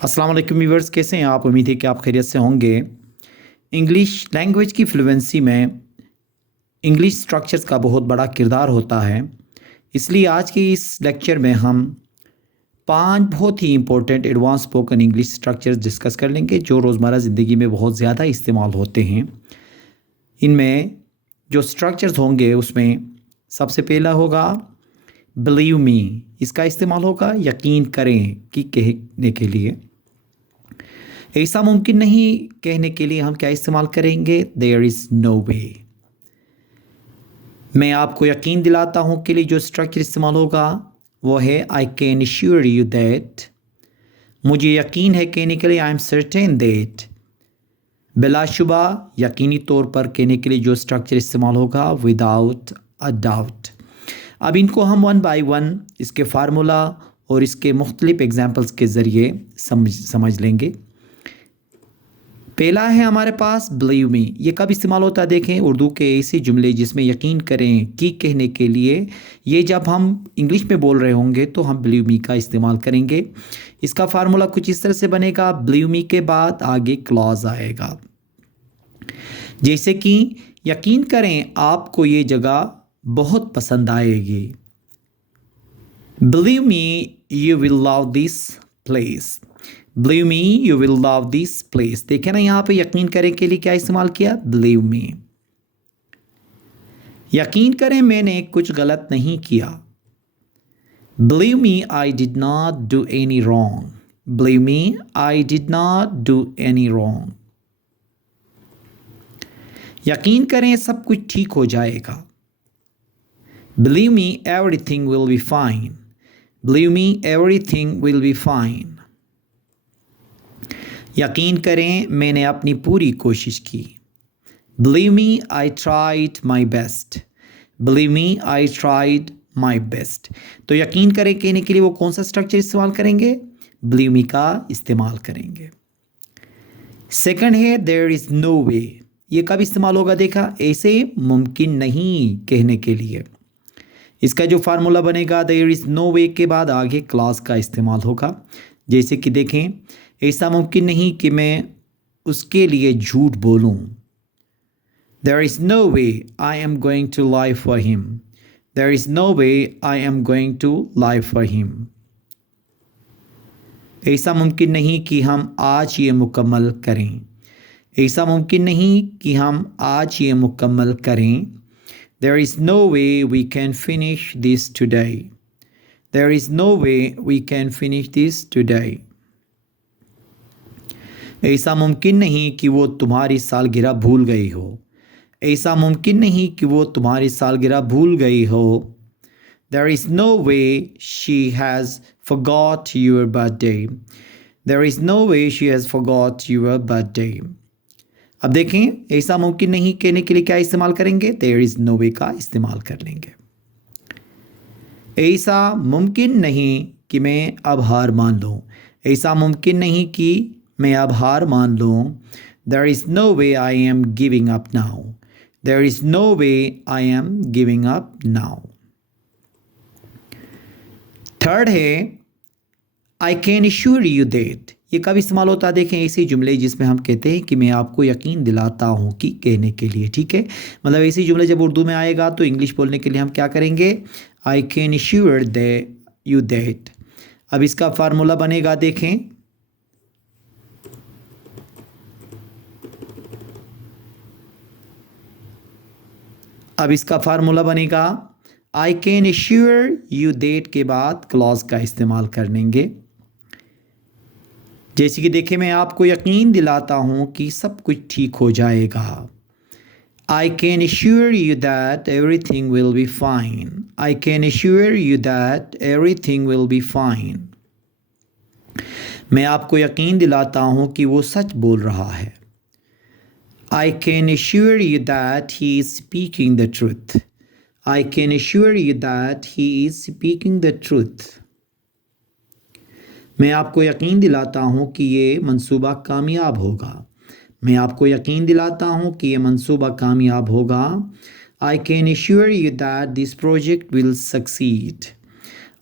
अस्सलाम वालेकुम व्यूअर्स, कैसे हैं आप? उम्मीद है कि आप खैरियत से होंगे। इंग्लिश लैंग्वेज की फ्लुएंसी में इंग्लिश स्ट्रक्चर्स का बहुत बड़ा किरदार होता है। इसलिए आज के इस लेक्चर में हम 5 बहुत ही important advance spoken English structures discuss कर लेंगे जो रोज़मर्रा ज़िंदगी में बहुत ज़्यादा इस्तेमाल होते हैं। इनमें जो स्ट्रक्चर्स होंगे उसमें सबसे पहला होगा बिलीव मी। इसका इस्तेमाल होगा यकीन करें कि कहने के लिए। ऐसा मुमकिन नहीं कहने के लिए हम क्या इस्तेमाल करेंगे? देयर इज़ नो वे। मैं आपको यकीन दिलाता हूँ के लिए जो स्ट्रक्चर इस्तेमाल होगा वो है I can assure you that. मुझे यकीन है कहने के लिए आई एम सर्टेन दैट। बिलाशुबा यकीनी तौर पर कहने के लिए जो स्ट्रक्चर इस्तेमाल होगा विदाउट अ डाउट। अब इनको हम वन बाय वन इसके फार्मूला और इसके मुख्तलिफ एग्जाम्पल्स के ज़रिए समझ लेंगे। पहला है हमारे पास बिलीव मी। ये कब इस्तेमाल होता है? देखें, उर्दू के ऐसे जुमले जिसमें यकीन करें कि कहने के लिए, ये जब हम इंग्लिश में बोल रहे होंगे तो हम बिलीव मी का इस्तेमाल करेंगे। इसका फार्मूला कुछ इस तरह से बनेगा, बिलीव मी के बाद आगे क्लॉज आएगा। जैसे कि यकीन करें आपको ये जगह बहुत पसंद आएगी। Believe me you will love this place. Believe me you will love this place. देखें ना, यहाँ पे यकीन करें के लिए क्या इस्तेमाल किया? Believe me. यकीन करें मैंने कुछ गलत नहीं किया। Believe me I did not do any wrong. Believe me I did not do any wrong. यकीन करें सब कुछ ठीक हो जाएगा। Believe me everything will be fine. Believe me everything will be fine. यकीन करें मैंने अपनी पूरी कोशिश की। Believe me I tried my best. Believe me I tried my best. तो यकीन करें कहने के लिए वो कौन सा स्ट्रक्चर इस्तेमाल करेंगे? बिलीव मी का इस्तेमाल करेंगे। सेकंड है देयर इज़ नो वे। ये कब इस्तेमाल होगा? देखा, ऐसे मुमकिन नहीं कहने के लिए। इसका जो फार्मूला बनेगा देयर इज़ नो वे के बाद आगे क्लास का इस्तेमाल होगा। जैसे कि देखें, ऐसा मुमकिन नहीं कि मैं उसके लिए झूठ बोलूं। There is no way I am going to lie for him. There is no way I am going to lie for him. ऐसा मुमकिन नहीं कि हम आज ये मुकम्मल करें। ऐसा मुमकिन नहीं कि हम आज ये मुकम्मल करें। There is no way we can finish this today. There is no way we can finish this today. ऐसा मुमकिन नहीं कि वो तुम्हारी सालगिरह भूल गई हो। ऐसा मुमकिन नहीं कि वो तुम्हारी सालगिरह भूल गई हो। There is no way she has forgot your birthday. There is no way she has forgot your birthday. अब देखें, ऐसा मुमकिन नहीं कहने के लिए क्या इस्तेमाल करेंगे? There is no way का इस्तेमाल कर लेंगे। ऐसा मुमकिन नहीं कि मैं अब हार मान लूँ। ऐसा मुमकिन नहीं कि मैं अब हार मान लूँ। There is no way I am giving up now. There is no way I am giving up now. Third है I can assure you that. ये कब इस्तेमाल होता है? देखें, ऐसे जुमले जिसमें हम कहते हैं कि मैं आपको यकीन दिलाता हूँ कि कहने के लिए, ठीक है। मतलब ऐसे जुमले जब उर्दू में आएगा तो इंग्लिश बोलने के लिए हम क्या करेंगे? आई कैन एश्योर यू दैट। अब इसका फार्मूला बनेगा, देखें, अब इसका फार्मूला बनेगा आई कैन एश्योर यू दैट के बाद क्लॉज का इस्तेमाल कर लेंगे। जैसे कि देखें, मैं आपको यकीन दिलाता हूँ कि सब कुछ ठीक हो जाएगा। आई can assure you that everything will be fine. I can assure you that everything will be fine. मैं आपको यकीन दिलाता हूँ कि वो सच बोल रहा है। I can assure you that he is speaking the truth. I can assure you that he is speaking the truth. मैं आपको यकीन दिलाता हूँ कि ये मंसूबा कामयाब होगा। मैं आपको यकीन दिलाता हूँ कि ये मंसूबा कामयाब होगा। I can assure you that this project will succeed.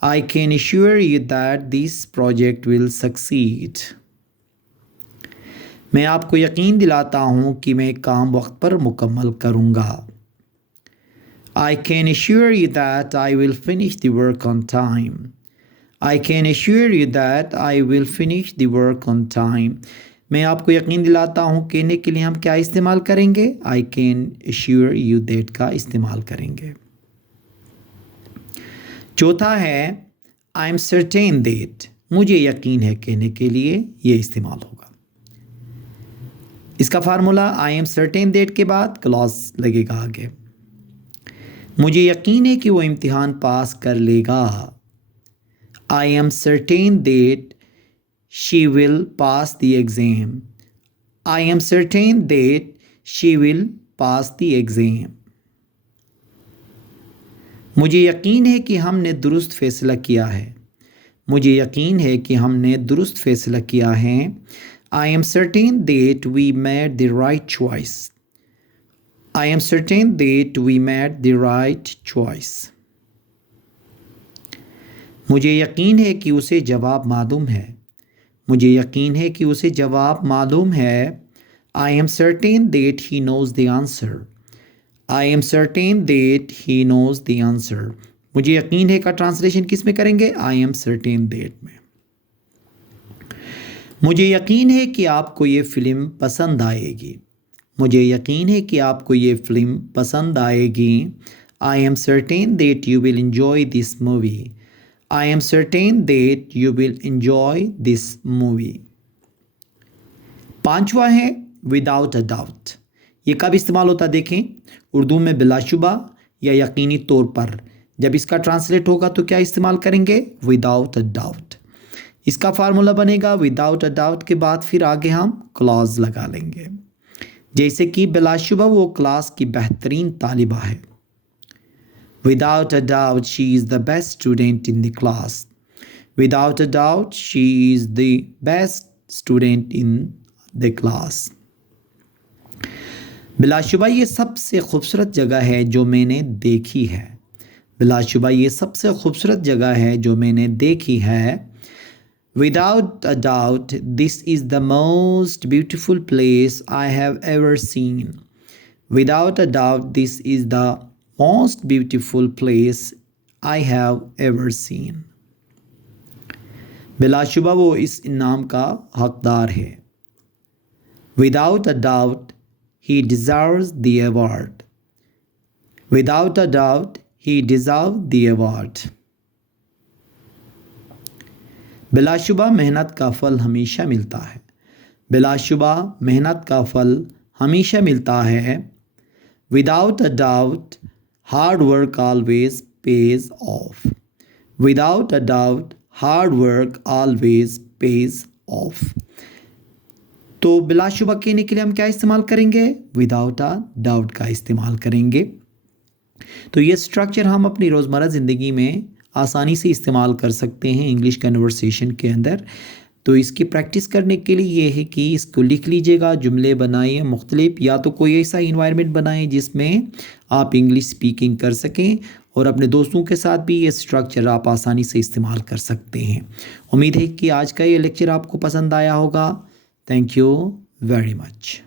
I can assure you that this project will succeed. मैं आपको यकीन दिलाता हूँ कि मैं काम वक्त पर मुकम्मल करूँगा। I can assure you that I will finish the work on time. I can assure you that I will finish the work on time. मैं आपको यकीन दिलाता हूँ कहने के लिए हम क्या इस्तेमाल करेंगे? I can assure you that का इस्तेमाल करेंगे। चौथा है I am certain that, मुझे यकीन है कहने के लिए ये इस्तेमाल होगा। इसका formula I am certain that के बाद क्लॉज लगेगा आगे। मुझे यकीन है कि वो इम्तिहान पास कर लेगा। I am certain that she will pass the exam. I am certain that she will pass the exam. मुझे यकीन है कि हमने दुरुस्त फैसला किया है। मुझे यकीन है कि हमने दुरुस्त फैसला किया है। I am certain that we made the right choice. I am certain that we made the right choice. मुझे यकीन है कि उसे जवाब मालूम है। मुझे यकीन है कि उसे जवाब मालूम है। I am certain that he knows the answer. I am certain that he knows the answer. मुझे यकीन है का ट्रांसलेशन किस में करेंगे? I am certain that में। मुझे यकीन है कि आपको ये फ़िल्म पसंद आएगी। मुझे यकीन है कि आपको ये फ़िल्म पसंद आएगी। I am certain that you will enjoy this movie. I am certain that you will enjoy this movie. पांचवा है without a doubt. ये कब इस्तेमाल होता देखें? उर्दू में बिलाशुबा या यकीनी तौर पर। जब इसका ट्रांसलेट होगा तो क्या इस्तेमाल करेंगे? Without a doubt. इसका फार्मूला बनेगा without a doubt के बाद फिर आगे हम क्लॉज लगा लेंगे। जैसे कि बिलाशुबा वो क्लास की बेहतरीन तालिबा है। Without a doubt, she is the best student in the class. Without a doubt, she is the best student in the class. बिलाशुबा ये सबसे खूबसूरत जगह है जो मैंने देखी है। बिलाशुबा ये सबसे खूबसूरत जगह है जो मैंने देखी है। Without a doubt, this is the most beautiful place I have ever seen. Without a doubt, this is the most beautiful place I have ever seen. बिलाशुबा वो इस इनाम का हकदार है। Without a doubt, he deserves the award. Without a doubt, he deserves the award. बिलाशुबा मेहनत का फल हमेशा मिलता है। बिलाशुबा मेहनत का फल हमेशा मिलता है। Without a doubt, hard work always pays off. Without a doubt, hard work always pays off. तो बिलाशुबा कहने के लिए हम क्या इस्तेमाल करेंगे? Without a doubt का इस्तेमाल करेंगे। तो ये स्ट्रक्चर हम अपनी रोज़मर्रा ज़िंदगी में आसानी से इस्तेमाल कर सकते हैं इंग्लिश कन्वर्सेशन के अंदर। तो इसकी प्रैक्टिस करने के लिए ये है कि इसको लिख लीजिएगा, जुमले बनाइए मुख्तलिफ, या तो कोई ऐसा इन्वायरमेंट बनाएं जिसमें आप इंग्लिश स्पीकिंग कर सकें, और अपने दोस्तों के साथ भी ये स्ट्रक्चर आप आसानी से इस्तेमाल कर सकते हैं। उम्मीद है कि आज का ये लेक्चर आपको पसंद आया होगा। Thank you very much.